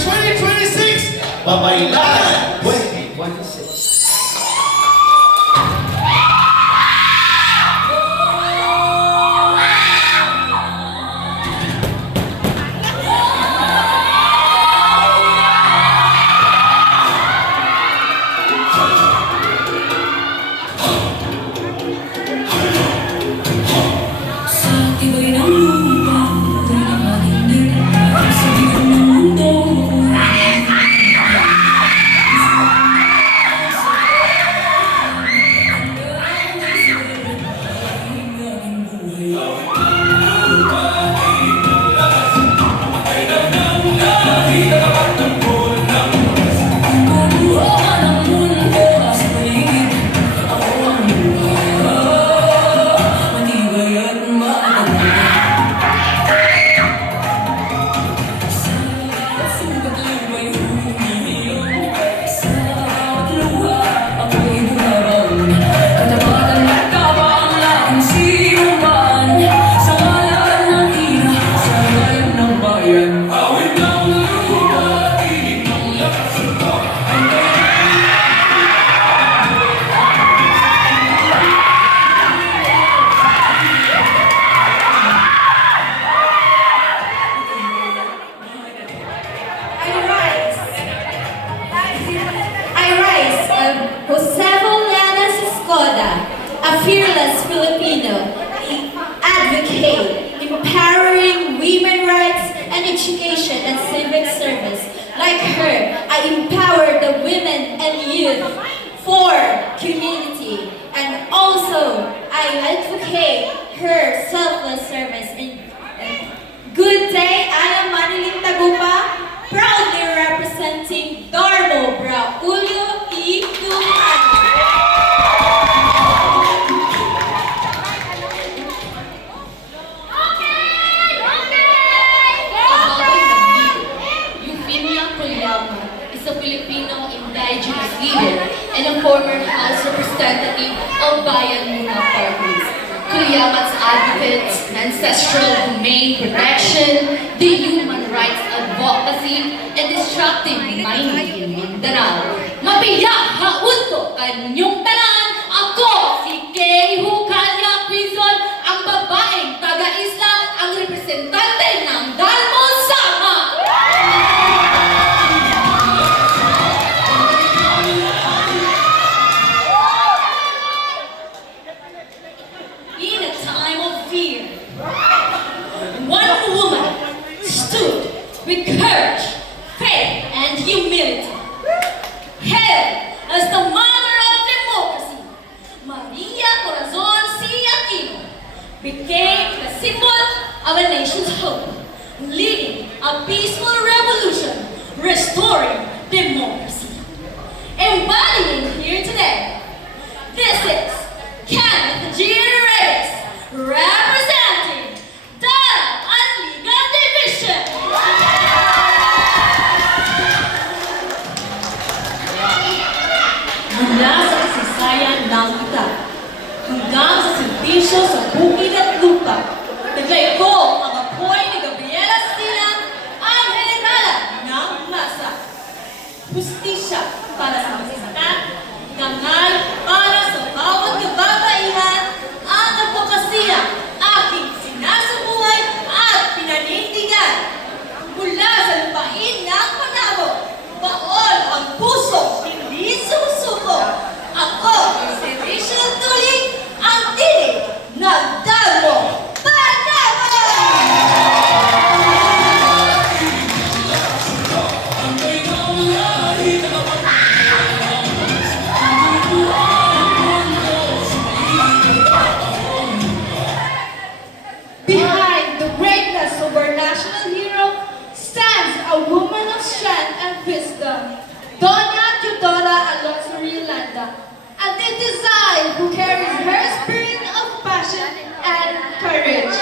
2026 Babaylan 2026. A fearless Filipino, advocate, empowering women's rights and education and civic service. Like her, I empower the women and youth for community, and also I advocate her selfless service. Good day, I am Manilyn Tagupa, proudly representing Darbo Braulio E. Duhan. Is a Filipino indigenous leader and a former House Representative of Bayan Muna Parties. Kuyamat's advocates, ancestral domain protection, the human rights advocacy, and destructive mining in Mindanao. Mabiyak haunto kanyong tanan! Ako si Kay Hucalla Quizon, ang babaeng taga-isla, ang representante ng Dalmo Sama! With courage, faith, and humility. Hail as the mother of democracy, Maria Corazon C. Aquino became the symbol of a nation's hope, leading a peaceful revolution, restoring democracy. Embodying here today, this is Kenneth G. Reyes, representing Dara Anliga Division. Mula sa kasaysayan ng ita, hanggang sa serbisyo sa bukid at lupa, taglay ko ang apoy ni Gabriela Silang, ang generala ng masa. Hustisya para sa masasatan, dangal para sa bawat kababaihan, ang advokasya aking sinasubuhay at pinanindigan. Mula sa lupain ng Panabo, baon ang puso, hindi sumusuko. Ako, si Rachel Tuling, ang tinig ng Dalmo Panabo! Behind the greatness of our national hero stands a woman of strength and wisdom, Dona Teodora Alonso Riolanda, a design who carries her spirit of passion and courage.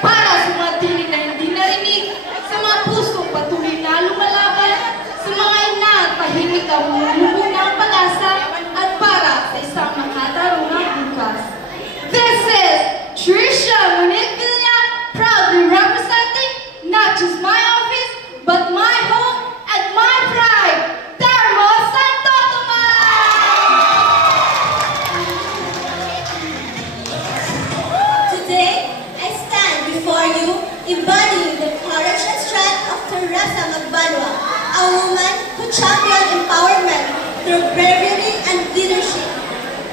Para sa mga tinig na hindi narinig, sa mga pusong patuloy na lumalaban, sa mga ina at tahimik na humuhubo ng pag-asa, at para sa isang makatarungang bukas. This is Trisha Monique Villa, proudly representing not just my office, but my a woman who championed empowerment through bravery and leadership.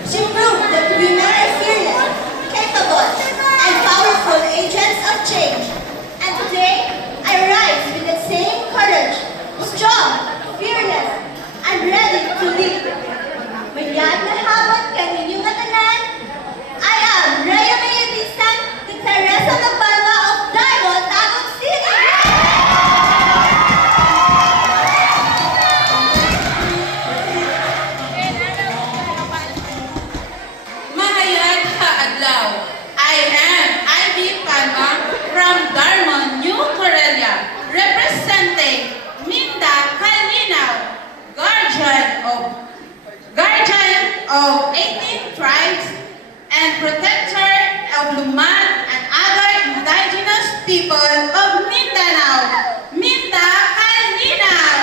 She proved that women are fearless, capable, and powerful agents of change. And today, I rise with the same courage, strong, fearless, and ready to lead. Mayang hapon kaninyong tanan, I am Rhea Mayatisan, the Teresa Nagbalwa of Darmo, Tagum City. Mahayag kaadlaw. I am Ivy Palma from Darmon, New Corelia, representing Minda Kalinaw, guardian of 18 tribes and protector of Lumad and other indigenous people of Mindanao. Minda Kalinaw!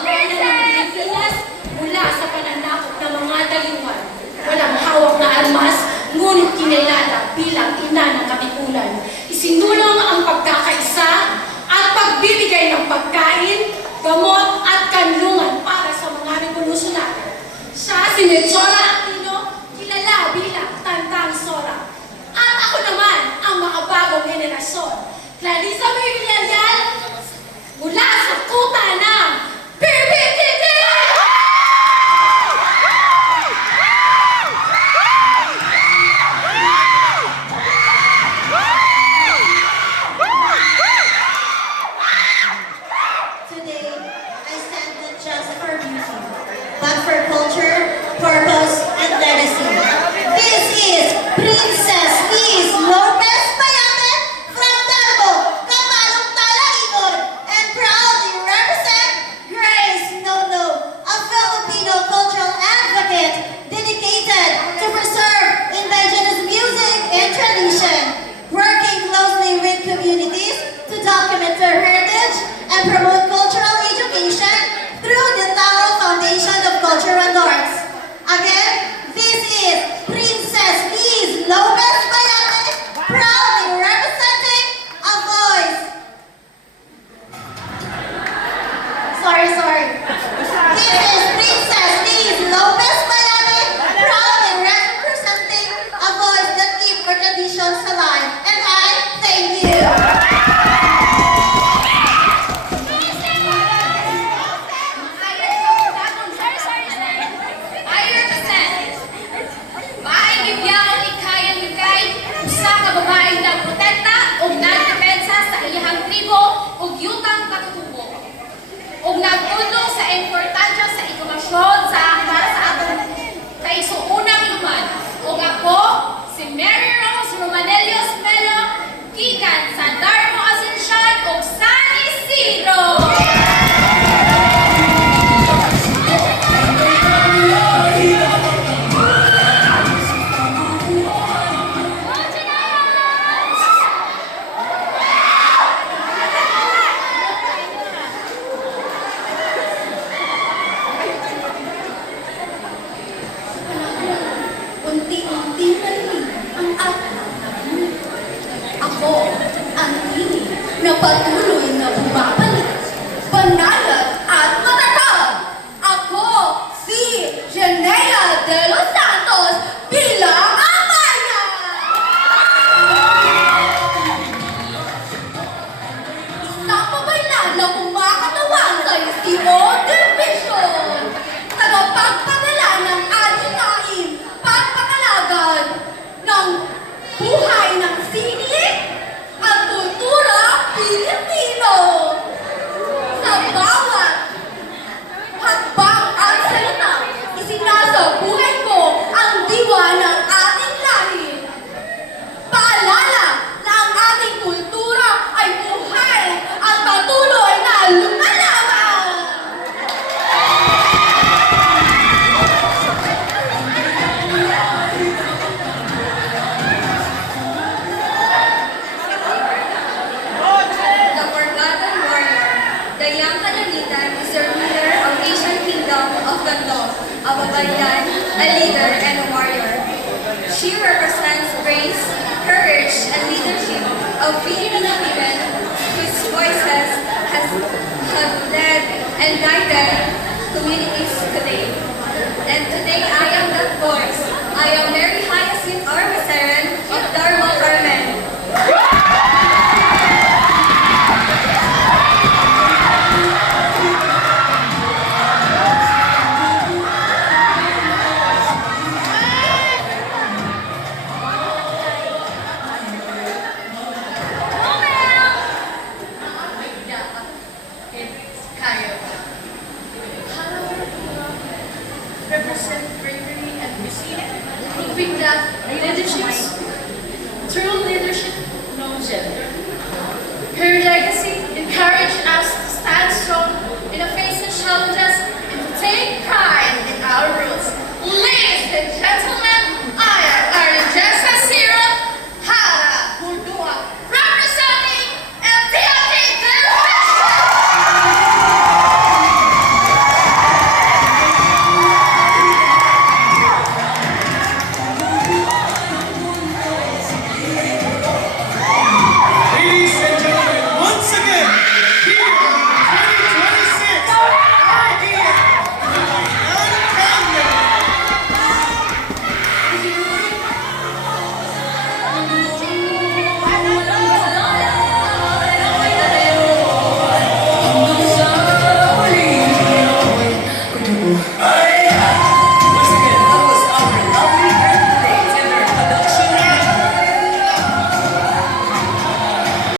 Pilipinas mula sa pananakop ng mga dayuhan. Walang hawak na armas, ngunit kinilala bilang ina ng katipunan. Isinulong ang pagkakaisa at pagbibigay ng pagkain, gamot at kanlungan para sa mga revolusyonario. Siya si Melchora Aquino, kilala bilang Tantang Sora. At ako naman ang makabagong henerasyon. Clarissa May Villarreal, mula sa kuta ng PBBB! Today, I stand not just for beauty, but for culture, purpose, and legacy. This is Princess Liz Lopez Mayate from Darbo, Camarong Talaigon, and proudly represent Grace Nono, a Filipino cultural advocate dedicated to preserve indigenous music and tradition, working closely with communities to document their heritage and promote cultural education through the Taro Foundation of Culture and Arts. Again, this is Princess Liz Lopez Mayate, proudly representing a voice. Sorry. This is Princess Liz Lopez Mayate, proudly representing a voice that keeps our traditions alive. And I thank you. I represent Maayong Ibyaw Ikayan Higay, usa ka babae nagprotekta ug nagdepensa sa iyahang tribo ug yutang katutubo. Ug nagtulong sa importansya sa edukasyon para sa atong kaisuunang luman. Ug ako, si Mary Rose Romanelios Melo, gikan sa Darmo Ascension ug San Isidro. Unti-unti nalilig ang ating nabuhay. Ako, ang tinig na patuloy na bumabalik, banayad at matatag. Ako, si Jenea de los Santos bilang amaya. Isang pabaylan na kumakatawang sa STO Division. Tagapagpadala ng adinain, pagpakalagad ng buhay ng sining at kultura Pilipino. Sa bawat hakbang at salita, isinasa buhay ko ang diwa ng ating lahi. Paalala na ang ating kultura ay buhay at patuloy na lumalaban. today. And today I